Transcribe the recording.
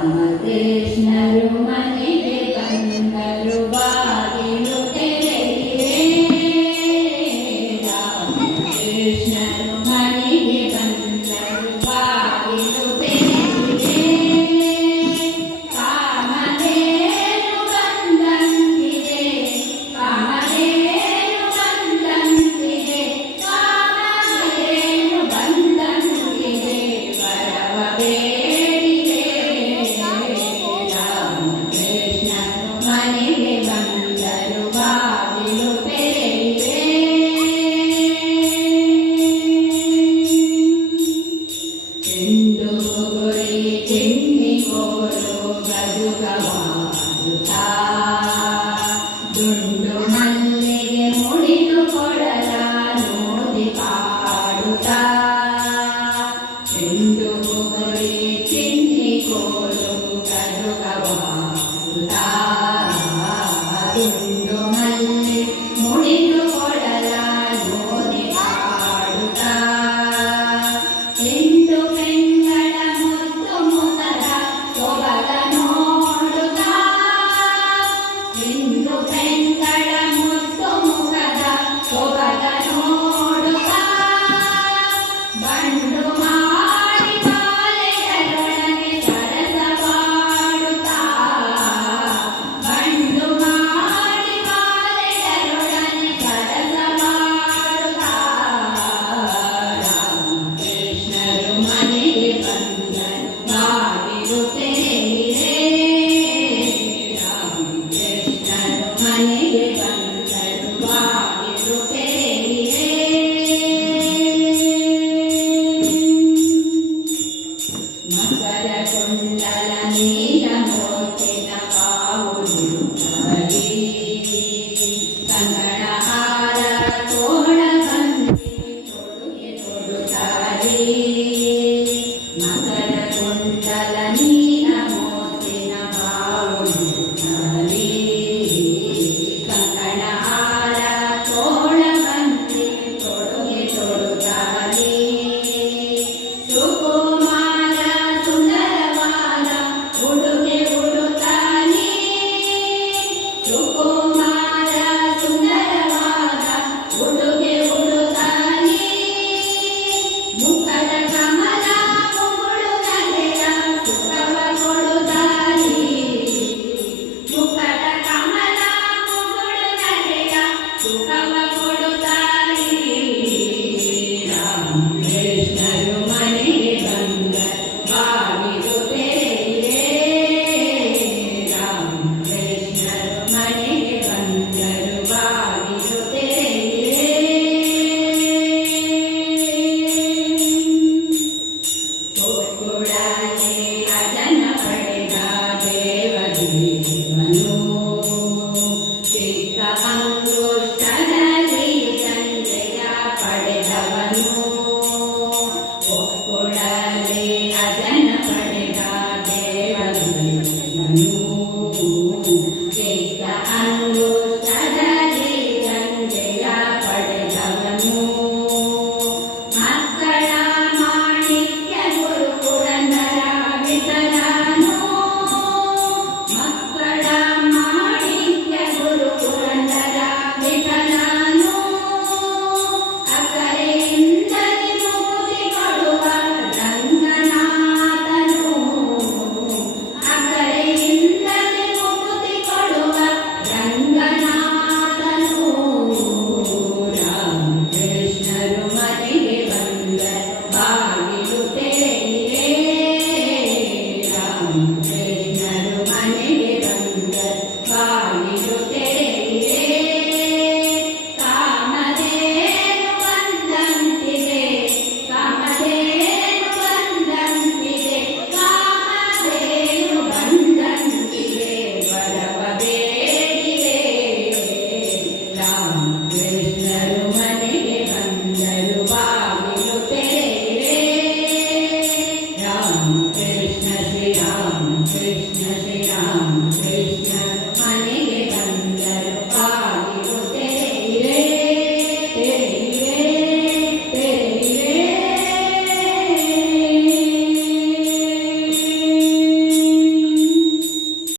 ಕೃಷ್ಣರು ಮನೆಗೆ ಬಂದರು ಬಾಗಿಲು ತೆರೆದಿದೆ. ಕೃಷ್ಣರು ಮನೆಗೆ ಬಂದರು ಬಾಗಿಲು ತೆರೆದಿದೆ. ಕಾಮಧೇನು ಬಂದಂತಿದೆ, ಕಾಮಧೇನು ಬಂದಂತಿದೆ, ಕಾಮಧೇನು ಬಂದಂತಿದೆ. ವರವ ಬೇಡಿದೆ ಮನೆಗೆ ಬಂದರು ಬಾಗಿಲು ತೆರೆದಿದೆ. ಚೆಂಡು ಗುರಿ ಚೆನ್ನಿ ಕೋಲು ಗದುಗವಾಡುತ್ತಾ, ದುಂಡು ಮಲ್ಲಿಗೆ ಮುಡಿದು ಕೊಡಲ ನೋದಿ ಪಾಡುತ್ತಾ. ಚೆಂಡು ಗುರಿ ಚೆನ್ನಿ ಕೋಲು ಗದುಗವಾಡುತ್ತಾ, ದುಂಡು ಮಲ್ಲಿ ಮುಡಿದು ಕೊಡಲ ನೋದಿ ಪಾಡುತ್ತಾ. ಎಂಟು ಪೆಂಗಳ ಮುದ್ದು ಮುಖದ ಸೊಬಗ ನೋಡುತ್ತಾ, ಎಂಟು ಪೆಂಗಳ ಮುದ್ದು ಮುಖದ ಸೊಬಗ ನೋಡುತ್ತಾ. ಬಂಡು ಮಾಡಿ ಬಾಲೆಯರೊಡನೆ ಸರಸವಾಡುತ್ತಾ, ಬಂಡು ಮಾಡಿ ಬಾಲೆಯರೊಡನೆ ಸರಸವಾಡುತ್ತಾ. ರಾಮಕೃಷ್ಣರು ಮನೆಗೆ ಬಂದರು ಬಾಗಿಲು ತೆರೆದಿದೆ. ರಾಮಕೃಷ್ಣರು ಮನೆಗೆ ಬಂದರು ಬಾಗಿಲು ತೆರೆದಿದೆ. ಮಕರ ಕುಂಡಲ ನೀಲ ಮೋತಿನ ಬಾವುಟದಲ್ಲಿ, ಕಂಗಣ ಹಾರ ತೋಳ ಬಂದಿ ತೊಡುಗೆ ತೊಡುತ್ತಾರೆ. ಮಕರ ಕುಂಡಲ ನೀಲ ಮೋತಿನ ಬಾವುಟದಲ್ಲಿ, ಕಂಗಣ ಹಾರ ತೋಳ ಬಂದಿ ತೊಡುಗೆ ತೊಡುತ್ತಾರೆ. ಸುಕುಮಾರ ಸುಂದರವಾದ ಉಡುಗೆ ಉಡುತ್ತಾನೆ, ಸುಕುಮಾರ ಸುಂದರವಾದ ಉಡುಗೆ ಉಡುತ್ತಾನೆ. ಮುಖದ ಕಮಲ ಮುಗುಳು ನಗೆಯ ಸುಖವ ಕೊಡುತ್ತಾನೆ, ಮುಖದ ಕಮಲ ಮುಗುಳು ನಗೆಯ ಸುಖವ ಕೊಡುತ್ತಾನೆ. ರಾಮಕೃಷ್ಣರು ಮನೆಗೆ ಬಂದರು ಬಾಗಿಲು ತೆರೆದಿದೆ. ರಾಮಕೃಷ್ಣರು ಮನೆಗೆ ಬಂದರು ಬಾಗಿಲು ತೆರೆದಿದೆ. ಕೊಕ್ಕುಳನೆ ಅಜನ ಪಡೆದ ದೇವದೇವನು, ಚಿಕ್ಕ ಅಂಗುಷ್ಟದಲ್ಲಿ ಸಂಜಯ ಪಡೆದವನು. ಕೊಕ್ಕುಳನೆ ಅಜನ ಪಡೆದ ದೇವದೇವನು, ಚಿಕ್ಕ ಅಂಗುಷ್ಟದಲ್ಲಿ ಸಂಜಯ ಪಡೆದವನು. ಮಕ್ಕಳ ಮಾಣಿಕ್ಯ ಗುರು ಪುರಂದರ ವಿಠಲನು, ಮಕ್ಕಳ ಮಾಣಿಕ್ಯ ಗುರು ಪುರಂದರ ವಿಠಲನು. ಅಕರೆಯಿಂದಲೇ ಮುಕ್ತಿ ಕೊಡುವ ರಂಗನಾಥನು, ಅಕರೆಯಿಂದಲೇ ಮುಕ್ತಿ ಕೊಡುವ ರಂಗನಾಥನು. ರಾಮಕೃಷ್ಣರು ಮನೆಗೆ ಬಂದರು ಬಾಗಿಲು ತೆರೆದಿದೆ. ರಾಮಕೃಷ್ಣರು ಮನೆಗೆ ಬಂದರು ಬಾಗಿಲು ತೆರೆದಿದೆ. ಕಾಮಧೇನು ಬಂದಂತಿದೆ, ಕಾಮಧೇನು ಬಂದಂತಿದೆ, ಕಾಮಧೇನು ಬಂದಂತಿದೆ. ವರವ ಬೇಡಿದೆ. ರಾಮಕೃಷ್ಣರು ಮನೆಗೆ ಬಂದರು ಬಾಗಿಲು ತೆರೆದಿದೆ. ರಾಮಕೃಷ್ಣ ಶ್ರೀ ರಾಮಕೃಷ್ಣ ಶ್ರೀ